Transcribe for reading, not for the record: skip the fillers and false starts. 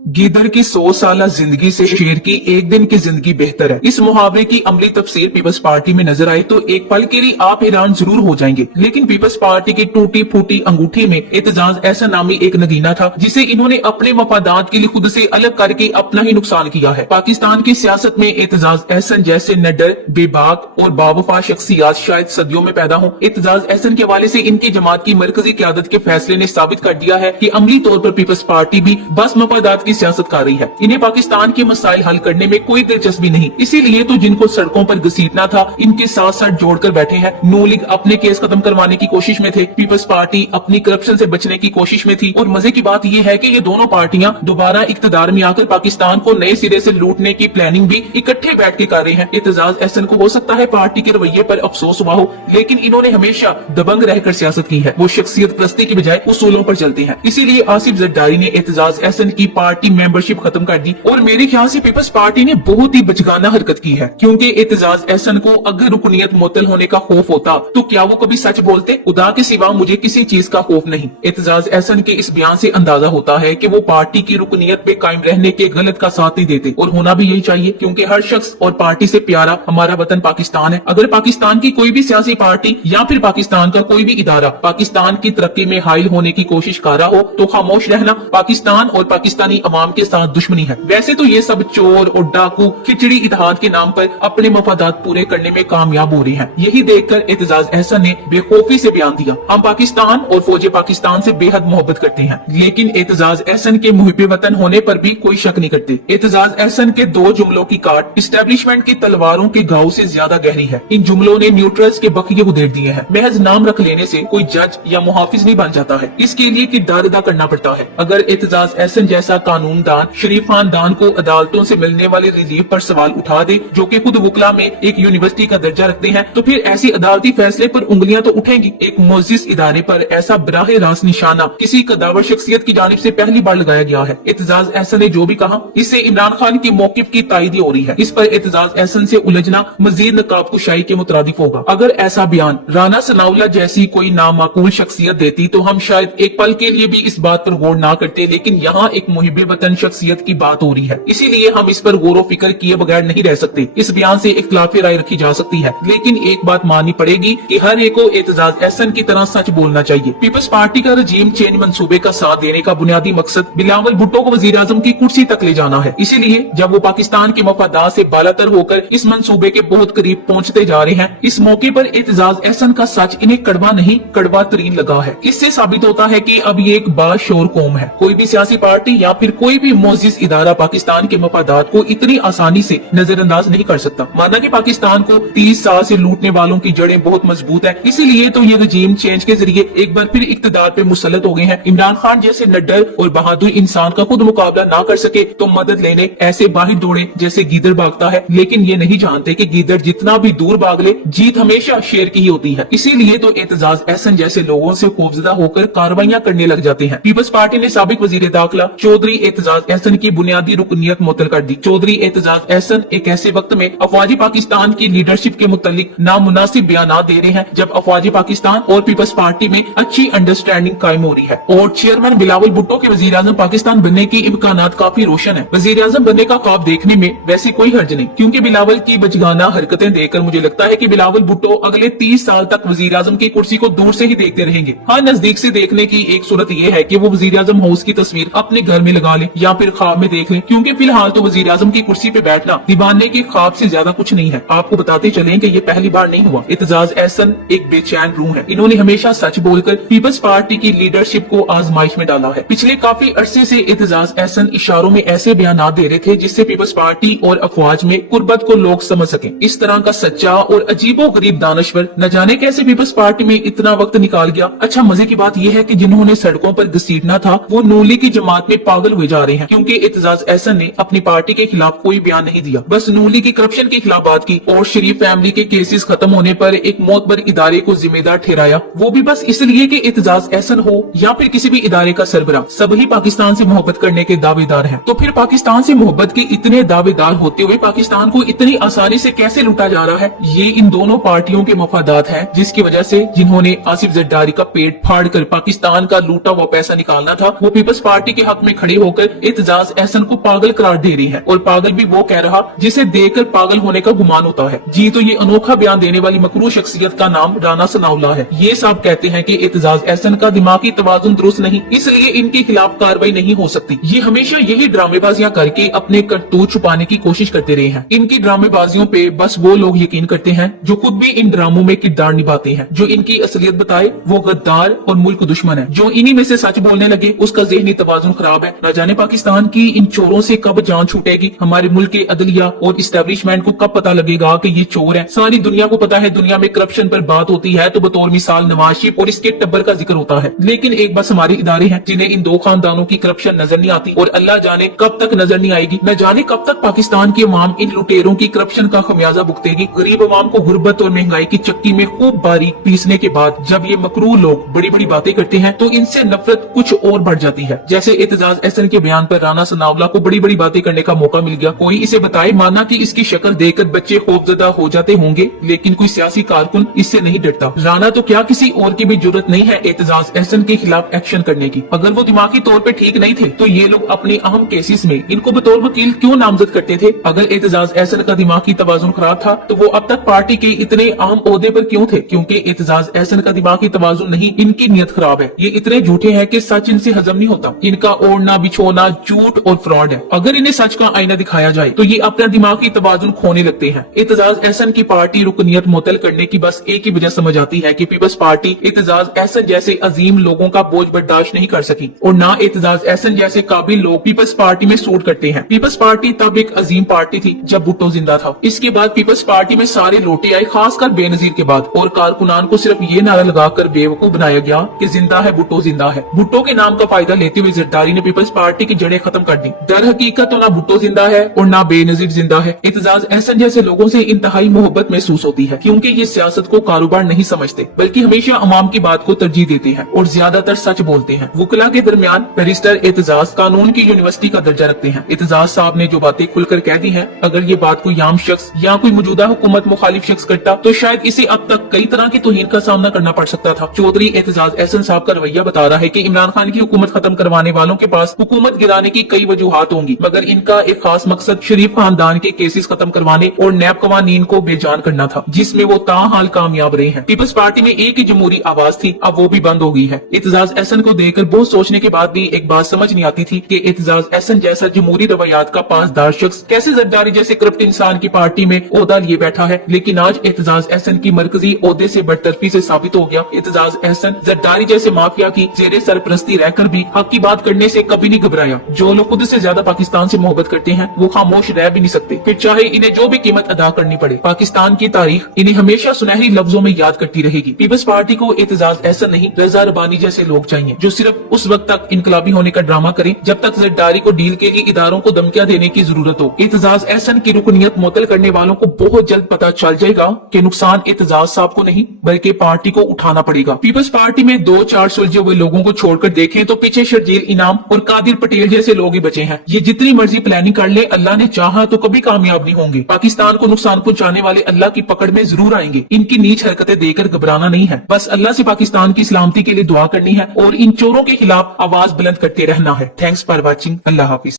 गीदड़ की 100 साल जिंदगी से शेर की एक दिन की जिंदगी बेहतर है। इस मुहावरे की अमली तफसीर पीपल्स पार्टी में नजर आई तो एक पल के लिए आप हैरान जरूर हो जाएंगे, लेकिन पीपल्स पार्टी की टूटी फूटी अंगूठी में एतजाज एहसन नामी एक नगीना था जिसे इन्होंने अपने मफादात के लिए खुद से अलग करके अपना ही नुकसान किया है। पाकिस्तान की सियासत में एतजाज एहसन जैसे निडर, बेबाक और बावफा शख्सियात शायद सदियों में पैदा हो। एतजाज एहसन के हवाले से इनकी जमात की मरकजी क्यादत के फैसले ने साबित कर दिया है कि अमली तौर पर पीपल्स पार्टी भी बस मफादात की सियासत कर रही है। इन्हें पाकिस्तान के मसाइल हल करने में कोई दिलचस्पी नहीं, इसीलिए तो जिनको सड़कों पर घसीटना था इनके साथ साथ जोड़कर बैठे हैं। नू लीग अपने केस खत्म करवाने की कोशिश में थे, पीपल्स पार्टी अपनी करप्शन से बचने की कोशिश में थी। और मजे की बात यह है कि ये दोनों पार्टियां दोबारा इक्तदार में आकर पाकिस्तान को नए सिरे से लूटने की प्लानिंग भी इकट्ठे बैठ के कर रहे हैं। एतजाज एहसन को हो सकता है पार्टी के रवैये पर अफसोस हुआ हो, लेकिन इन्होंने हमेशा दबंग रहकर सियासत की है। वो शख्सियत परस्ती की बजाय उसूलों पर चलते हैं। इसीलिए आसिफ जरदारी ने एतजाज एहसन की पार्टी मेंबरशिप खत्म कर दी और मेरे ख्याल से पीपल्स पार्टी ने बहुत ही बचकाना हरकत की है, क्योंकि एतजाज एहसन को अगर रुकनियत मुअत्तल होने का खौफ होता तो क्या वो कभी सच बोलते? खुदा के सिवा मुझे किसी चीज का खौफ नहीं। एतजाज एहसन के इस बयान से अंदाजा होता है कि वो पार्टी की रुकनियत पे कायम रहने के गलत का साथ नहीं देते, और होना भी यही चाहिए, क्योंकि हर शख्स और पार्टी से प्यारा हमारा वतन पाकिस्तान है। अगर पाकिस्तान की कोई भी सियासी पार्टी या फिर पाकिस्तान का कोई भी इदारा पाकिस्तान की तरक्की में हाइल होने की कोशिश कर रहा हो तो खामोश रहना पाकिस्तान और पाकिस्तानी अवाम के साथ दुश्मनी है। वैसे तो ये सब चोर और डाकू खिचड़ी इत्तेहाद के नाम पर अपने मफादात पूरे करने में कामयाब हो रहे हैं। यही देखकर एतजाज एहसन ने बेखौफी से बयान दिया, हम पाकिस्तान और फौजे पाकिस्तान से बेहद मोहब्बत करते हैं, लेकिन एतजाज एहसन के मुहिब्बे वतन होने पर भी कोई शक नहीं करते। एतजाज एहसन के दो जुमलों की काट इस्टेब्लिशमेंट की तलवारों के घाव से ज्यादा गहरी है। इन जुमलों ने न्यूट्रल्स के बखिए उधेड़ दिए हैं। महज नाम रख लेने से कोई जज या मुहाफिज नहीं बन जाता है, इसके लिए किरदार अदा करना पड़ता है। अगर एतजाज एहसन जैसा कानूनदान शरीफ खानदान को अदालतों से मिलने वाले रिलीफ पर सवाल उठा दे, जो कि खुद वकला में एक यूनिवर्सिटी का दर्जा रखते हैं, तो फिर ऐसी अदालती फैसले पर उंगलियां तो उठेंगी। एक मुअज़्ज़िज़ इदारे पर ऐसा बराह रास्त निशाना किसी कदावर शख्सियत की जानिब से पहली बार लगाया गया है। एतजाज एहसन ने जो भी कहा इससे इमरान खान के मौकिफ की तायदी हो रही है। इस पर एतजाज एहसन से उलझना मजीद नकाब कुशाई के मुतरादिफ होगा। अगर ऐसा बयान राना सनाउल्लाह जैसी कोई नामाकूल शख्सियत देती तो हम शायद एक पल के लिए भी इस बात पर गौर ना करते, लेकिन यहाँ एक मुहिब्बे वतन शख्सियत की बात हो रही है, इसीलिए हम इस पर गौर व फिक्र किए बगैर नहीं रह सकते। इस बयान से इख्तिलाफी राय रखी जा सकती है, लेकिन एक बात माननी पड़ेगी कि हर एक को एतजाज एहसन की तरह सच बोलना चाहिए। पीपल्स पार्टी का रजीम चेंज मंसूबे का साथ देने का बुनियादी मकसद बिलावल भुट्टो को वजीर आजम की कुर्सी तक ले जाना है। इसीलिए जब वो पाकिस्तान के मफादात से बालातर होकर इस मंसूबे के बहुत करीब पहुँचते जा रहे हैं, इस मौके पर एतजाज एहसन का सच इन्हें कड़वा नहीं कड़वा तरीन लगा है। इससे साबित होता है कि अब ये एक बाशोर कौम है। कोई भी सियासी पार्टी या फिर कोई भी मुअज़्ज़िज़ इदारा पाकिस्तान के मफादात को इतनी आसानी से नजरअंदाज नहीं कर सकता। माना कि पाकिस्तान को 30 साल से लूटने वालों की जड़ें बहुत मजबूत है, इसीलिए तो ये रजीम चेंज के जरिए एक बार फिर इक्तदार पे मुसल्लत हो गए हैं। इमरान खान जैसे निडर और बहादुर इंसान का खुद मुकाबला ना कर सके तो मदद लेने ऐसे बाहर दौड़े जैसे गीदड़ भागता है, लेकिन ये नहीं जानते कि गीदड़ जितना भी दूर भाग ले जीत हमेशा शेर की ही होती है। इसीलिए तो एतजाज एहसन जैसे लोगों से खौफजदा होकर कार्रवाइयां करने लग जाते हैं। पीपल्स पार्टी ने साबिक वजीर दाखिला चौधरी एतजाज एहसन की बुनियादी रुकनियत मुअत्तल कर दी। चौधरी एतजाज एहसन एक ऐसे वक्त में अफवाजी पाकिस्तान की लीडरशिप के मुतालिक नामुनासिब बयानात दे रहे हैं जब अफवाजी पाकिस्तान और पीपल्स पार्टी में अच्छी अंडरस्टैंडिंग कायम हो रही है, और चेयरमैन बिलावल भुट्टो के वजीर आजम पाकिस्तान बनने की इम्कानात काफी रोशन है। वजीर आजम बनने का ख्वाब देखने में वैसे कोई हर्ज नहीं, क्योंकि बिलावल की बचगाना हरकतें देखकर मुझे लगता है कि बिलावल भुट्टो अगले 30 साल तक वजीर आजम की कुर्सी को दूर से ही देखते रहेंगे। हाँ, नजदीक से देखने की एक सूरत यह है कि वो वजीर आजम हाउस की तस्वीर अपने घर में लगा ले या फिर ख्वाब में देख ले, क्योंकि फिलहाल तो वजीर आजम की कुर्सी पे बैठना दीवाने के ख्वाब से ज्यादा कुछ नहीं है। आपको बताते चलें कि ये पहली बार नहीं हुआ। एतजाज एहसन एक बेचैन रूह है। इन्होंने हमेशा सच बोलकर पीपल्स पार्टी की लीडरशिप को आजमाइश में डाला है। पिछले काफी अरसे से एतजाज एहसन इशारों में ऐसे बयानात दे रहे थे जिससे पीपल्स पार्टी और अफवाज में कुर्बत को लोग समझ सके। इस तरह का सच्चा और अजीबो गरीब दानश्वर न जाने कैसे पीपल्स पार्टी में इतना वक्त निकाल गया। अच्छा, मजे की बात यह है कि जिन्होंने सड़कों पर घसीटना था वो नू लीग की जमात में पागल हुए जा रहे हैं, क्योंकि एतजाज एहसन ने अपनी पार्टी के खिलाफ कोई बयान नहीं दिया, बस नू लीग की करप्शन के खिलाफ बात की और शरीफ फैमिली के केसेस खत्म होने पर एक मोतबर इदारे को जिम्मेदार ठहराया, वो भी बस इसलिए कि एतजाज एहसन हो या फिर किसी भी इदारे का सरबराह, सभी पाकिस्तान से मोहब्बत करने के दावेदार हैं। तो फिर पाकिस्तान से मोहब्बत के इतने दावेदार होते हुए पाकिस्तान को इतनी आसानी से कैसे लूटा जा रहा है? ये इन दोनों पार्टियों के मफादात हैं, जिसकी वजह से जिन्होंने आसिफ जरदारी का पेट फाड़ कर पाकिस्तान का लूटा हुआ पैसा निकालना था वो पीपल्स पार्टी के हक में खड़े होकर एतजाज एहसन को पागल करार दे रही है, और पागल भी वो कह रहा जिसे देखकर पागल होने का गुमान होता है। जी तो ये अनोखा बयान देने वाली मकरूह शख्सियत का नाम राना सनाउल्लाह है। ये सब कहते हैं कि एतजाज एहसन का दिमागी तवाजुन दुरुस्त नहीं, इसलिए इनके खिलाफ कार्रवाई नहीं हो सकती। ये हमेशा यही ड्रामेबाजियां करके अपने करतूत छुपाने की कोशिश करते रहे हैं। इनकी ड्रामेबाजियों पे बस वो लोग यकीन करते हैं जो खुद भी इन ड्रामों में किरदार निभाते हैं। जो इनकी असलियत बताए वो गद्दार और मुल्क दुश्मन है। जो इन्हीं में से सच बोलने लगे उसका ज़हनी तवाजुन खराब है। न जाने पाकिस्तान की इन चोरों से कब जान छूटेगी, हमारे मुल्क के अदलिया और इस्टेब्लिशमेंट को कब पता लगेगा कि ये चोर है। सारी दुनिया को पता है दुनिया में करप्शन पर बात होती है तो बतौर मिसाल नवाज शरीफ और इसके टब्बर का जिक्र होता है, लेकिन एक बस हमारे इदारे हैं जिन्हें इन दो खानदानों की करप्शन नजर नहीं आती, और अल्लाह जाने कब तक नजर नहीं आएगी। न जाने कब तक पाकिस्तान की अवाम इन लुटेरों की करप्शन का खमियाजा भुगतेगी। गरीब अवाम को गुर्बत और महंगाई की चक्की में खूब बारीक पीसने के बाद जब ये मकरूह लोग बड़ी बड़ी बातें करते हैं तो इनसे नफरत कुछ और बढ़ जाती है। जैसे एतजाज एहसन के बयान पर राना सनाउल्लाह को बड़ी बड़ी बातें करने का मौका मिल गया। कोई इसे बताए, माना कि इसकी शक्ल देखकर बच्चे खौफजदा हो जाते होंगे, लेकिन कोई सियासी कारकुन इससे नहीं डरता। राना तो क्या किसी और की भी जरूरत नहीं है एतजाज एहसन के खिलाफ एक्शन करने की। अगर वो दिमागी तौर पे ठीक नहीं थे तो ये लोग अपने अहम केसेस में इनको बतौर वकील क्यों नामजद करते थे। अगर एतजाज एहसन का दिमागी तवाजुन खराब था तो वो अब तक पार्टी के इतने अहम ओहदे पर क्यों थे। क्योंकि एतजाज एहसन का दिमागी तवाजुन नहीं, इनकी नीयत खराब है। ये इतने झूठे हैं कि सच इनसे हजम नहीं होता। इनका ओढ़ना बिछोना झूठ और फ्रॉड है। अगर इन्हें सच का आईना दिखाया जाए तो ये अपना दिमागी तवाजुन खोने लगते हैं। एतजाज एहसन की पार्टी रुकनियत मुअत्तल करने की बस एक ही वजह समझ आती है कि पीपल्स पार्टी एतजाज एहसन जैसे अजीम लोगों का बोझ बर्दाश्त नहीं कर सकी, और ना एतजाज एहसन जैसे काबिल लोग पीपल्स पार्टी में सूट करते हैं। पीपल्स पार्टी तब एक अजीम पार्टी थी जब भुट्टो जिंदा था। इसके बाद पीपल्स पार्टी में सारे लौटे आए, खासकर बेनजीर के बाद, और कारकुनान को सिर्फ ये नारा लगाकर बेवकूफ बनाया गया कि जिंदा है भुट्टो, जिंदा है। भुट्टो के नाम का फायदा लेते हुए जरदारी ने पीपल्स पार्टी की जड़ें खत्म कर दी। दर हकीकत तो ना भुट्टो जिंदा है और ना बेनजीर जिंदा है। एतजाज एहसन जैसे लोगों से इंतहाई मोहब्बत महसूस होती है, क्योंकि ये सियासत को कारोबार नहीं समझते बल्कि हमेशा अवाम की बात को तरजीह देते हैं और ज्यादातर सच बोलते हैं। वकला के दरमियान बैरिस्टर एतजाज कानून की यूनिवर्सिटी का दर्जा रखते हैं। एतजाज साहब ने जो बातें खुलकर कह दी हैं, अगर ये बात कोई आम शख्स या कोई मौजूदा हुकूमत मुखालिफ शख्स करता तो शायद इसे अब तक कई तरह की तौहीन का सामना करना पड़ सकता था। चौधरी एतजाज एहसन साहब का रवैया बता रहा है कि इमरान खान की हुकूमत खत्म करवाने वालों के पास हुकूमत गिराने की कई वजूहात होंगी, मगर इनका एक खास मकसद शरीफ खानदान के केसेस खत्म करवाने और नैब कवानीन को बेजान करना था, जिसमें वो ताहाल कामयाब रहे हैं। पीपल्स पार्टी में एक ही जमहूरी आवाज थी, अब वो भी बंद हो गई है। एतजाज एहसन को देखकर बहुत सोचने के बाद भी एक बात समझ नहीं आती थी कि एतजाज एहसन जैसा जमहूरी रवैयात का पासदार शख्स कैसे जरदारी जैसे करप्ट इंसान की पार्टी में ओहदा लिए बैठा है। लेकिन आज एतजाज एहसन की मरकजी ओहदे से बरतरफी से साबित हो गया। एतजाज एहसन जरदारी जैसे माफिया की जेरे सरपरस्ती रहकर भी हक की बात करने से कभी नहीं घबराया। जो लोग खुद से ज्यादा पाकिस्तान से मोहब्बत करते हैं वो खामोश रह भी नहीं सकते, फिर चाहे इन्हें जो भी कीमत अदा करनी पड़े। पाकिस्तान की तारीख इन्हें हमेशा सुनहरी लफ्जों में याद करती रहेगी। पीपल्स पार्टी को एतजाज एहसन नहीं, रजा रबानी जैसे लोग चाहिए जो सिर्फ उस वक्त तक इनकलाबी होने का ड्रामा करें जब तक जरदारी को डील के लिए इदारों को धमकियां देने की जरूरत हो। एतजाज एहसन की रुकनियत मुअत्तल करने वालों को बहुत जल्द पता चल जाएगा कि नुकसान एतजाज साहब को नहीं बल्कि पार्टी को उठाना पड़ेगा। पीपल्स पार्टी में 2-4 सुलझे हुए लोगों को छोड़कर देखें तो पीछे शर्जील इनाम और कादिर पटेल जैसे लोग ही बचे हैं। ये जितनी मर्जी प्लानिंग कर ले, अल्लाह ने चाहा तो कभी कामयाब नहीं होंगे। पाकिस्तान को नुकसान पहुंचाने वाले अल्लाह की पकड़ में जरूर आएंगे। इनकी नीच हरकतें देखकर घबराना नहीं है, बस अल्लाह से पाकिस्तान की सलामती के लिए दुआ करनी है और इन चोरों के खिलाफ आवाज बुलंद करते रहना है। Thanks for watching. Allah Hafiz.